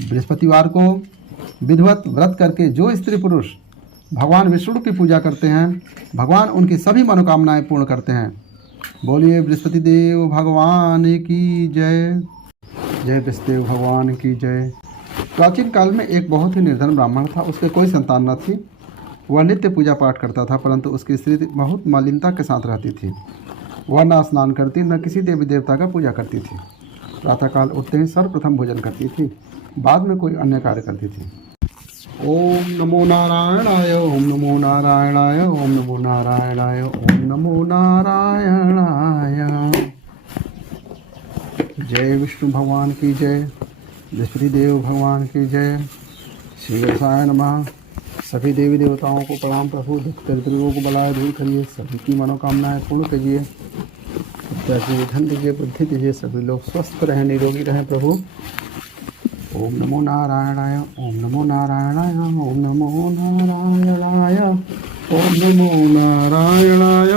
बृहस्पतिवार को विधिवत व्रत करके जो स्त्री पुरुष भगवान विष्णु की पूजा करते हैं, भगवान उनकी सभी मनोकामनाएं पूर्ण करते हैं। बोलिए बृहस्पति देव भगवान की जय। जय बृहस्पति भगवान की जय। प्राचीन काल में एक बहुत ही निर्धन ब्राह्मण था। उसके कोई संतान न थी। वह नित्य पूजा पाठ करता था, परंतु उसकी स्त्री बहुत मलिनता के साथ रहती थी। वह न स्नान करती, न किसी देवी देवता का पूजा करती थी। प्रातःकाल उठते ही सर्वप्रथम भोजन करती थी, बाद में कोई अन्य कार्य करती थी। ओम नमो नारायणाय, ओम नमो नारायणाय, ओम नमो नारायणाय, ओम नमो नारायणाय। जय विष्णु भगवान की जय। बृहस्पति देव भगवान की जय। श्री गणेशाय नमः। सभी देवी देवताओं को प्रणाम प्रभु। दुख दरिद्रों को बलाय दूर करिए, सभी की मनोकामनाएं पूर्ण करिए, विद्या धन दीजिए, बुद्धि दीजिए, सभी लोग स्वस्थ रहें, निरोगी रहें प्रभु। ओम नमो नारायणाय, ओम नमो नारायणाय, ओम नमो नारायणाय, ओम नमो नारायणाय,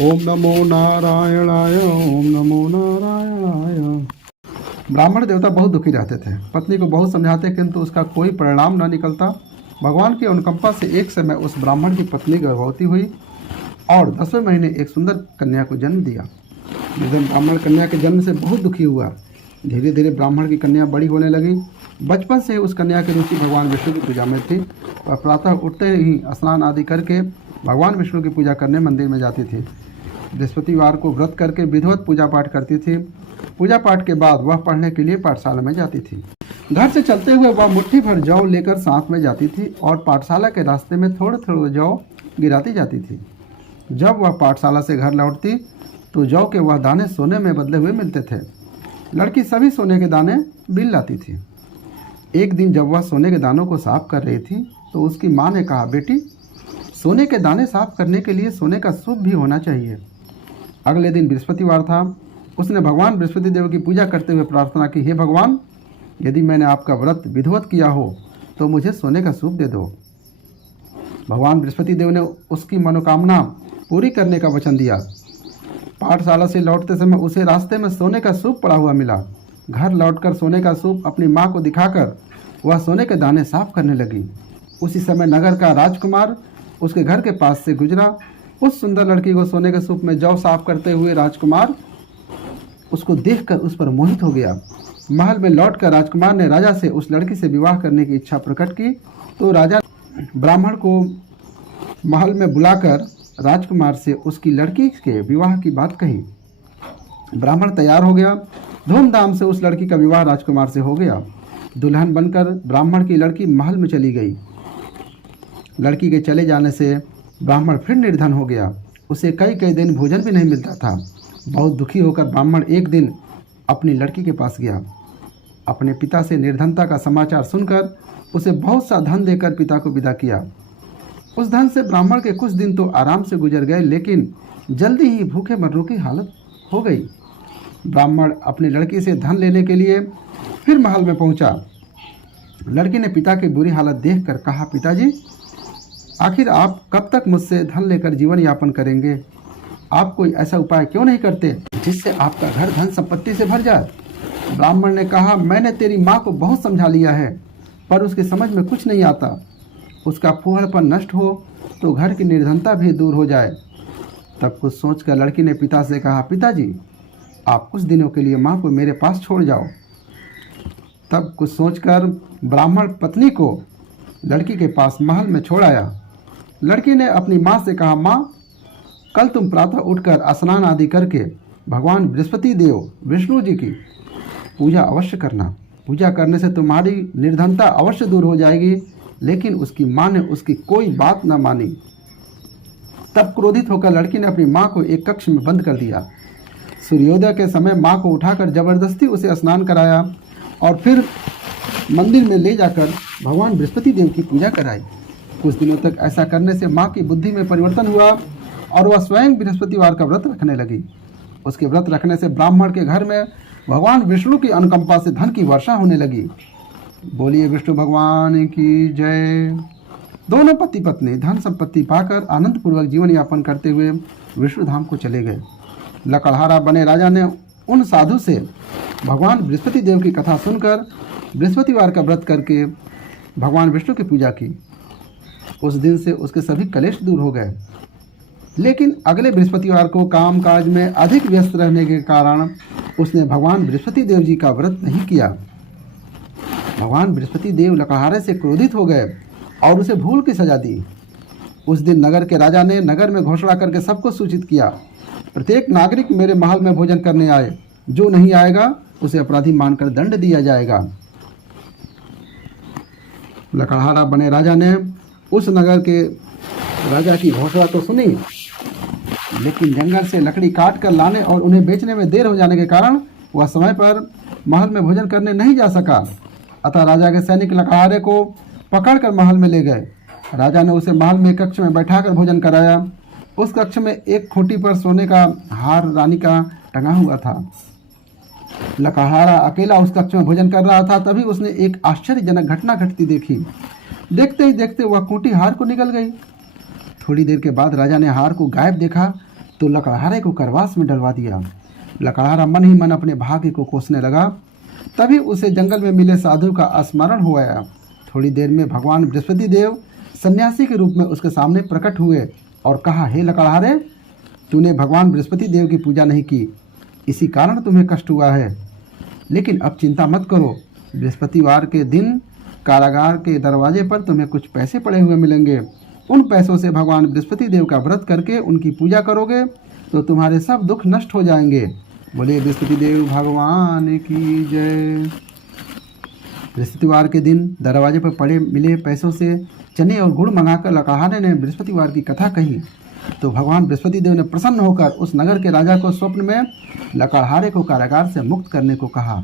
ओम नमो नारायणाय, ओम नमो नारायणाय। ब्राह्मण देवता बहुत दुखी रहते थे। पत्नी को बहुत समझाते, किंतु उसका कोई परिणाम न निकलता। भगवान की अनुकंपा से एक समय उस ब्राह्मण की पत्नी गर्भवती हुई और 10वें महीने एक सुंदर कन्या को जन्म दिया। निर्धन ब्राह्मण कन्या के जन्म से बहुत दुखी हुआ। धीरे धीरे ब्राह्मण की कन्या बड़ी होने लगी। बचपन से उस कन्या की रुचि भगवान विष्णु की पूजा में थी और प्रातः उठते ही स्नान आदि करके भगवान विष्णु की पूजा करने मंदिर में जाती थी। बृहस्पतिवार को व्रत करके विधिवत पूजा पाठ करती थी। पूजा पाठ के बाद वह पढ़ने के लिए पाठशाला में जाती थी। घर से चलते हुए वह मुट्ठी भर जौ लेकर साथ में जाती थी और पाठशाला के रास्ते में थोड़े थोड़े जौ गिराती जाती थी। जब वह पाठशाला से घर लौटती तो जौ के वह दाने सोने में बदले हुए मिलते थे। लड़की सभी सोने के दाने बीन लाती थी। एक दिन जब वह सोने के दानों को साफ कर रही थी तो उसकी माँ ने कहा, बेटी, सोने के दाने साफ करने के लिए सोने का सूप भी होना चाहिए। अगले दिन बृहस्पतिवार था। उसने भगवान बृहस्पति देव की पूजा करते हुए प्रार्थना की, हे भगवान, यदि मैंने आपका व्रत विधिवत किया हो तो मुझे सोने का सूप दे दो। भगवान बृहस्पति देव ने उसकी मनोकामना पूरी करने का वचन दिया। पाठशाला से लौटते समय उसे रास्ते में सोने का सूप पड़ा हुआ मिला। घर लौटकर सोने का सूप अपनी माँ को दिखाकर वह सोने के दाने साफ करने लगी। उसी समय नगर का राजकुमार उसके घर के पास से गुजरा। उस सुंदर लड़की को सोने के सूप में जौ साफ करते हुए राजकुमार उसको देखकर उस पर मोहित हो गया। महल में लौटकर राजकुमार ने राजा से उस लड़की से विवाह करने की इच्छा प्रकट की तो राजा ब्राह्मण को महल में बुलाकर राजकुमार से उसकी लड़की के विवाह की बात कही। ब्राह्मण तैयार हो गया। धूमधाम से उस लड़की का विवाह राजकुमार से हो गया। दुल्हन बनकर ब्राह्मण की लड़की महल में चली गई। लड़की के चले जाने से ब्राह्मण फिर निर्धन हो गया। उसे कई कई दिन भोजन भी नहीं मिलता था। बहुत दुखी होकर ब्राह्मण एक दिन अपनी लड़की के पास गया। अपने पिता से निर्धनता का समाचार सुनकर उसे बहुत सा धन देकर पिता को विदा किया। उस धन से ब्राह्मण के कुछ दिन तो आराम से गुजर गए, लेकिन जल्दी ही भूखे मरने की हालत हो गई। ब्राह्मण अपनी लड़की से धन लेने के लिए फिर महल में पहुंचा। लड़की ने पिता की बुरी हालत देखकर कहा, पिताजी, आखिर आप कब तक मुझसे धन लेकर जीवन यापन करेंगे? आप कोई ऐसा उपाय क्यों नहीं करते जिससे आपका घर धन संपत्ति से भर जाए? ब्राह्मण ने कहा, मैंने तेरी माँ को बहुत समझा लिया है, पर उसकी समझ में कुछ नहीं आता। उसका फूहड़पन नष्ट हो तो घर की निर्धनता भी दूर हो जाए। तब कुछ सोचकर लड़की ने पिता से कहा, पिताजी, आप कुछ दिनों के लिए माँ को मेरे पास छोड़ जाओ। तब कुछ सोचकर ब्राह्मण पत्नी को लड़की के पास महल में छोड़ आया। लड़की ने अपनी माँ से कहा, माँ, कल तुम प्रातः उठकर स्नान आदि करके भगवान बृहस्पति देव विष्णु जी की पूजा अवश्य करना। पूजा करने से तुम्हारी निर्धनता अवश्य दूर हो जाएगी। लेकिन उसकी माँ ने उसकी कोई बात न मानी। तब क्रोधित होकर लड़की ने अपनी माँ को एक कक्ष में बंद कर दिया। सूर्योदय के समय माँ को उठाकर जबरदस्ती उसे स्नान कराया और फिर मंदिर में ले जाकर भगवान बृहस्पति देव की पूजा कराई। कुछ दिनों तक ऐसा करने से माँ की बुद्धि में परिवर्तन हुआ और वह स्वयं बृहस्पतिवार का व्रत रखने लगी। उसके व्रत रखने से ब्राह्मण के घर में भगवान विष्णु की अनुकंपा से धन की वर्षा होने लगी। बोलिए विष्णु भगवान की जय। दोनों पति पत्नी धन संपत्ति पाकर आनंद पूर्वक जीवन यापन करते हुए विष्णु धाम को चले गए। लकड़हारा बने राजा ने उन साधु से भगवान बृहस्पति देव की कथा सुनकर बृहस्पतिवार का व्रत करके भगवान विष्णु की पूजा की। उस दिन से उसके सभी कलेश दूर हो गए। लेकिन अगले बृहस्पतिवार को काम काज में अधिक व्यस्त रहने के कारण उसने भगवान बृहस्पति देव जी का व्रत नहीं किया। भगवान बृहस्पति देव लकड़हारे से क्रोधित हो गए और उसे भूल की सजा दी। उस दिन नगर के राजा ने नगर में घोषणा करके सबको सूचित किया, प्रत्येक नागरिक मेरे महल में भोजन करने आए, जो नहीं आएगा उसे अपराधी मानकर दंड दिया जाएगा। लकड़हारा बने राजा ने उस नगर के राजा की घोषणा तो सुनी, लेकिन जंगल से लकड़ी काट कर लाने और उन्हें बेचने में देर हो जाने के कारण वह समय पर महल में भोजन करने नहीं जा सका। अतः राजा के सैनिक लकड़हारे को पकड़कर महल में ले गए। राजा ने उसे महल में कक्ष में बैठाकर भोजन कराया। उस कक्ष में एक खूंटी पर सोने का हार रानी का टंगा हुआ था। लकड़हारा अकेला उस कक्ष में भोजन कर रहा था। तभी उसने एक आश्चर्यजनक घटना घटती देखी। देखते ही देखते वह खूंटी हार को निकल गई। थोड़ी देर के बाद राजा ने हार को गायब देखा तो लकड़हारे को करवास में डलवा दिया। लकड़हारा मन ही मन अपने भाग्य को कोसने लगा। तभी उसे जंगल में मिले साधु का स्मरण हो आया। थोड़ी देर में भगवान बृहस्पति देव सन्यासी के रूप में उसके सामने प्रकट हुए और कहा, हे लकड़हारे, तूने भगवान बृहस्पति देव की पूजा नहीं की, इसी कारण तुम्हें कष्ट हुआ है। लेकिन अब चिंता मत करो, बृहस्पतिवार के दिन कारागार के दरवाजे पर तुम्हें कुछ पैसे पड़े हुए मिलेंगे। उन पैसों से भगवान बृहस्पति देव का व्रत करके उनकी पूजा करोगे तो तुम्हारे सब दुख नष्ट हो जाएंगे। बोले बृहस्पति देव भगवान की जय। बृहस्पतिवार के दिन दरवाजे पर पड़े मिले पैसों से चने और गुड़ मंगाकर लकड़हारे ने बृहस्पतिवार की कथा कही तो भगवान बृहस्पति देव ने प्रसन्न होकर उस नगर के राजा को स्वप्न में लकड़हारे को कारागार से मुक्त करने को कहा।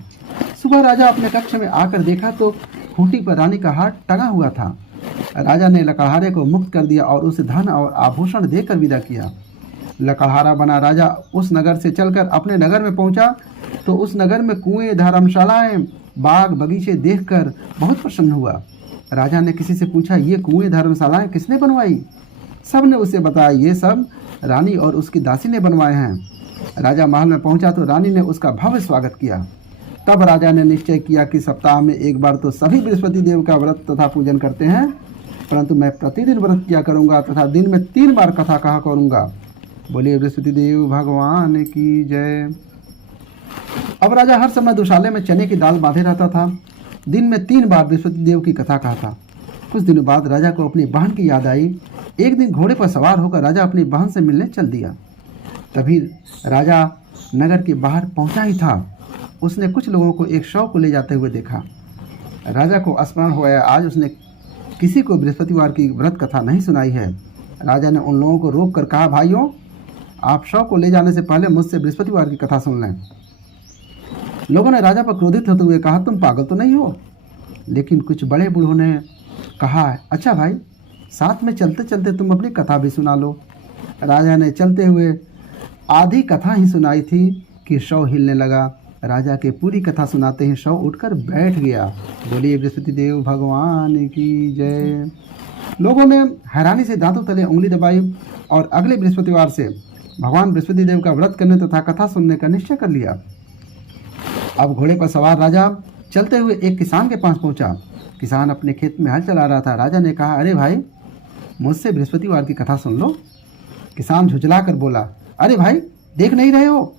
सुबह राजा अपने कक्ष में आकर देखा तो खूंटी पर रानी का हार टंगा हुआ था। राजा ने लकड़हारे को मुक्त कर दिया और उसे धन और आभूषण देकर विदा किया। लकड़हारा बना राजा उस नगर से चलकर अपने नगर में पहुंचा तो उस नगर में कुएं, धर्मशालाएं, बाग बगीचे देखकर बहुत प्रसन्न हुआ। राजा ने किसी से पूछा, ये कुएं धर्मशालाएं किसने बनवाई? सब ने उसे बताया, ये सब रानी और उसकी दासी ने बनवाए हैं। राजा महल में पहुंचा तो रानी ने उसका भव्य स्वागत किया। तब राजा ने निश्चय किया कि सप्ताह में एक बार तो सभी बृहस्पति देव का व्रत तथा पूजन करते हैं, परंतु मैं प्रतिदिन व्रत किया करूंगा तथा दिन में 3 बार कथा कहा करूंगा। बोलिए बृहस्पति देव भगवान की जय। अब राजा हर समय दुशाले में चने की दाल बांधे रहता था। दिन में 3 बार बृहस्पति देव की कथा कहा था। कुछ दिनों बाद राजा को अपनी बहन की याद आई। एक दिन घोड़े पर सवार होकर राजा अपनी बहन से मिलने चल दिया। तभी राजा नगर के बाहर पहुंचा ही था, उसने कुछ लोगों को एक शव को ले जाते हुए देखा। राजा को स्मरण हो गया, आज उसने किसी को बृहस्पतिवार की व्रत कथा नहीं सुनाई है। राजा ने उन लोगों को रोक कर कहा, भाइयों, आप शव को ले जाने से पहले मुझसे बृहस्पतिवार की कथा सुन लें। लोगों ने राजा पर क्रोधित होते हुए कहा, तुम पागल तो नहीं हो? लेकिन कुछ बड़े बूढ़ों ने कहा, अच्छा भाई, साथ में चलते चलते तुम अपनी कथा भी सुना लो। राजा ने चलते हुए आधी कथा ही सुनाई थी कि शव हिलने लगा। राजा के पूरी कथा सुनाते ही शव उठकर बैठ गया। बोलिए बृहस्पति देव भगवान की जय। लोगों ने हैरानी से दांतों तले उंगली दबाई और अगले बृहस्पतिवार से भगवान बृहस्पति देव का व्रत करने तथा कथा सुनने का निश्चय कर लिया। अब घोड़े पर सवार राजा चलते हुए एक किसान के पास पहुंचा। किसान अपने खेत में हल चला रहा था। राजा ने कहा, अरे भाई, मुझसे बृहस्पतिवार की कथा सुन लो। किसान झुंझला कर बोला, अरे भाई, देख नहीं रहे हो,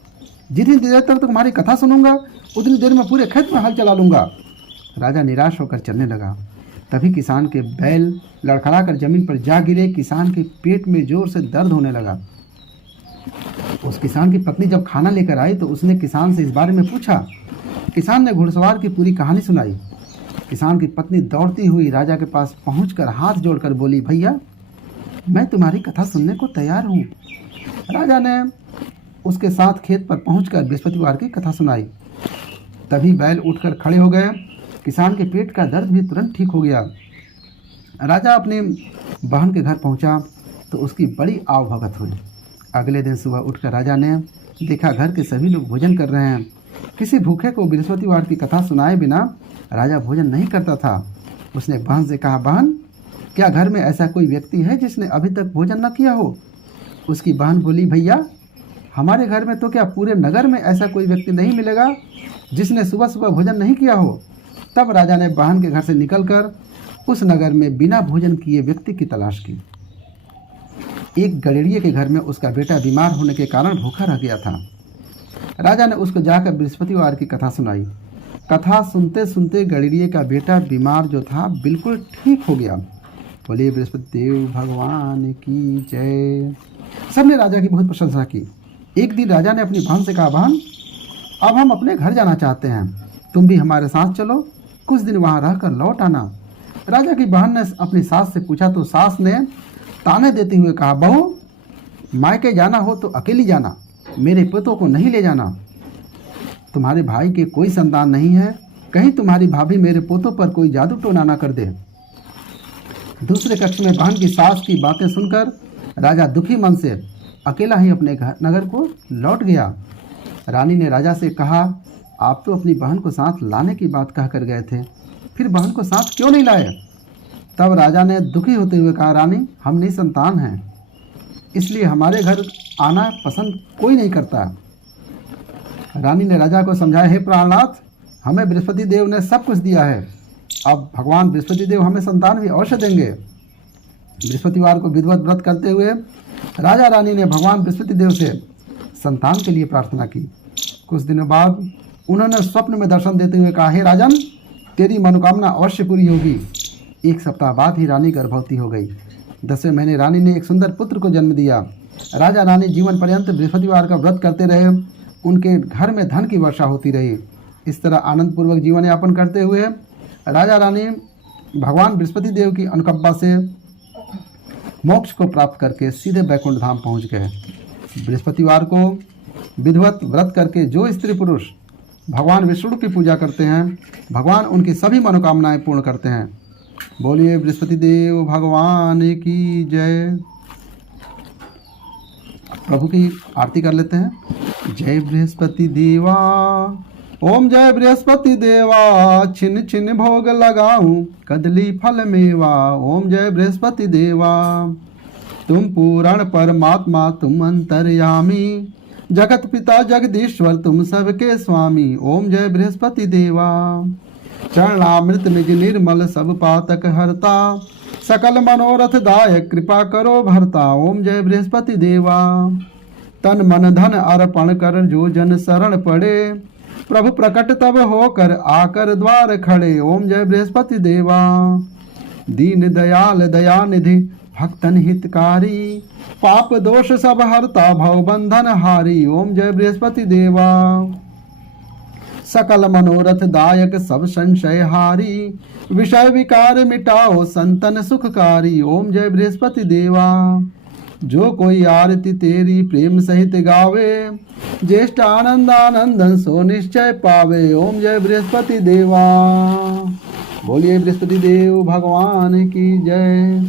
जितनी देर तक तुम्हारी कथा सुनूंगा उतनी देर में पूरे खेत में हल चला लूंगा। राजा निराश होकर चलने लगा। तभी किसान के बैल लड़खड़ा कर जमीन पर जा गिरे। किसान के पेट में जोर से दर्द होने लगा। उस किसान की पत्नी जब खाना लेकर आई तो उसने किसान से इस बारे में पूछा। किसान ने घुड़सवार की पूरी कहानी सुनाई। किसान की पत्नी दौड़ती हुई राजा के पास पहुंचकर हाथ जोड़कर बोली, भैया, मैं तुम्हारी कथा सुनने को तैयार हूँ। राजा ने उसके साथ खेत पर पहुंचकर बृहस्पतिवार की कथा सुनाई। तभी बैल उठकर खड़े हो गए। किसान के पेट का दर्द भी तुरंत ठीक हो गया। राजा अपनी बहन के घर पहुंचा तो उसकी बड़ी आवभगत हुई। अगले दिन सुबह उठकर राजा ने देखा घर के सभी लोग भोजन कर रहे हैं। किसी भूखे को बृहस्पतिवार की कथा सुनाए बिना राजा भोजन नहीं करता था। उसने बहन से कहा, बहन, क्या घर में ऐसा कोई व्यक्ति है जिसने अभी तक भोजन न किया हो? उसकी बहन बोली, भैया, हमारे घर में तो क्या पूरे नगर में ऐसा कोई व्यक्ति नहीं मिलेगा जिसने सुबह सुबह भोजन नहीं किया हो। तब राजा ने बहन के घर से निकलकर उस नगर में बिना भोजन किए व्यक्ति की तलाश की। एक गड़ेड़िए के घर में उसका बेटा बीमार होने के कारण भूखा रह गया था। राजा ने उसको जाकर बृहस्पतिवार की कथा सुनाई। कथा सुनते सुनते गड़ेड़िए का बेटा बीमार जो था बिल्कुल ठीक हो गया। बोलिए बृहस्पति देव भगवान की जय। सबने राजा की बहुत प्रशंसा की। एक दिन राजा ने अपनी बहन से कहा, बहन अब हम अपने घर जाना चाहते हैं, तुम भी हमारे साथ चलो, कुछ दिन वहाँ रहकर लौट आना। राजा की बहन ने अपनी सास से पूछा तो सास ने ताने देते हुए कहा, बहू मायके जाना हो तो अकेली जाना, मेरे पुतों को नहीं ले जाना। तुम्हारे भाई के कोई संतान नहीं है, कहीं तुम्हारी भाभी मेरे पोतों पर कोई जादू टोना ना कर दे। दूसरे कक्ष में बहन की सास की बातें सुनकर राजा दुखी मन से अकेला ही अपने नगर को लौट गया। रानी ने राजा से कहा, आप तो अपनी बहन को साथ लाने की बात कह कर गए थे, फिर बहन को साथ क्यों नहीं लाए? तब राजा ने दुखी होते हुए कहा, रानी हम निसंतान हैं, इसलिए हमारे घर आना पसंद कोई नहीं करता। रानी ने राजा को समझाया, हे प्राणनाथ, हमें बृहस्पति देव ने सब कुछ दिया है, अब भगवान बृहस्पति देव हमें संतान भी अवश्य देंगे। बृहस्पतिवार को विधिवत व्रत करते हुए राजा रानी ने भगवान बृहस्पति देव से संतान के लिए प्रार्थना की। कुछ दिनों बाद उन्होंने स्वप्न में दर्शन देते हुए कहा, हे राजन, तेरी मनोकामना अवश्य पूरी होगी। एक सप्ताह बाद ही रानी गर्भवती हो गई। 10वें महीने रानी ने एक सुंदर पुत्र को जन्म दिया। राजा रानी जीवन पर्यंत बृहस्पतिवार का व्रत करते रहे। उनके घर में धन की वर्षा होती रही। इस तरह आनंद पूर्वक जीवन यापन करते हुए राजा रानी भगवान बृहस्पति देव की अनुकंपा से मोक्ष को प्राप्त करके सीधे बैकुंठ धाम पहुँच गए। बृहस्पतिवार को विधिवत व्रत करके जो स्त्री पुरुष भगवान विष्णु की पूजा करते हैं, भगवान उनकी सभी मनोकामनाएं पूर्ण करते हैं। बोलिए बृहस्पति देव भगवान की जय। प्रभु की आरती कर लेते हैं। जय बृहस्पति देवा, ओम जय बृहस्पति देवा, छिन छिन भोग लगाऊं कदली फल मेवा। ओम जय बृहस्पति देवा, तुम पूर्ण परमात्मा, तुम अंतर्यामी, जगत पिता जगदीश्वर, तुम सबके स्वामी। ओम जय बृहस्पति देवा, चरणामृत निज निर्मल, सब पातक हरता, सकल मनोरथ दायक, कृपा करो भरता। ओम जय बृहस्पति देवा, तन मन धन अर्पण कर जो जन शरण पड़े, प्रभु प्रकट तब होकर आकर द्वार खड़े। ओम जय बृहस्पति देवा, दीन दयाल दया निधि, भक्तन हितकारी, पाप दोष सब हरता, भव बंधन हारी। ओम जय बृहस्पति देवा, सकल मनोरथ दायक, सब संशय हारी, विषय विकार मिटाओ, संतन सुखकारी। ओम जय बृहस्पति देवा, जो कोई आरती तेरी प्रेम सहित गावे, ज्येष्ठ आनंद आनंदन सो निश्चय पावे। ओम जय बृहस्पति देवा। बोलिए बृहस्पति देव भगवान की जय।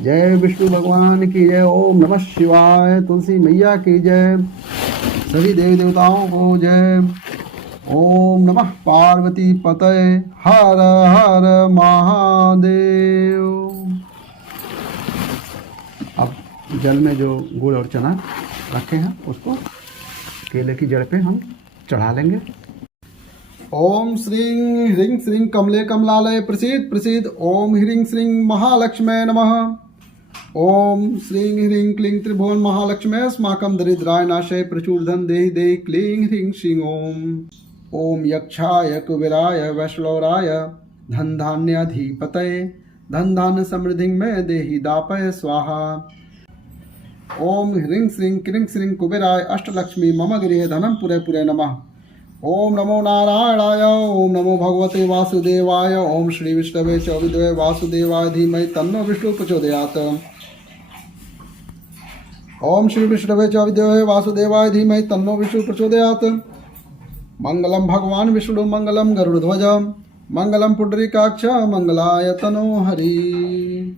जय विष्णु भगवान की जय। ओम नमः शिवाय। तुलसी मैया की जय। सभी देवी देवताओं को जय। ओम नमः पार्वती पतये। हर हर महादेव। अब जल में जो गुड़ और चना रखे हैं उसको केले की जड़ पे हम चढ़ा लेंगे। ओम श्रीं ह्रीं श्रीं कमले कमलालय प्रसीद प्रसीद। ओम ह्रीं श्रीं महालक्ष्मी नमः। ओम श्रीं ह्रीं क्लीं त्रिभुवन महालक्ष्मी अस्माकं दरिद्राय नाशय प्रचुर धन देहि देहि क्लीं ह्रीं श्रीं ओम। ओम यक्षाय कुबेराय वैश्लौराय धन धान्याधिपतये धन धान्य समृद्धि में देहि दापय स्वाहा। ओम ह्रीं श्रीं क्रीं श्रीं कुबेराय अष्टलक्ष्मी मम गृहे धनम पुरे पुरे नमः। ओम नमो नारायणाय। ओम नमो भगवते वासुदेवाय। ओम श्री विष्णवे च विद्महे वासुदेवाय धीमहि तन्नो विष्णु प्रचोदयात्। ओम श्री विष्णवे च विद्महे वासुदेवाय धीमहि तन्नो विष्णु प्रचोदयात्। मंगलम भगवान विष्णु मंगलम गरुड़ध्वज मंगलम पुंडरीकाक्ष मंगलाय तनो हरि।